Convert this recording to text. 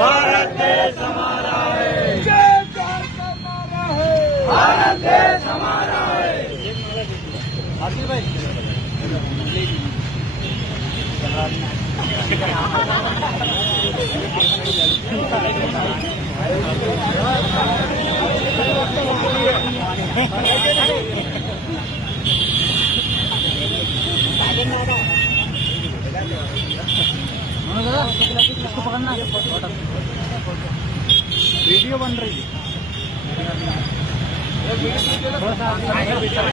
भारत देश हमारा है, भारत देश हमारा है। आदिल भाई इसको पकड़ना, वीडियो बन रही है।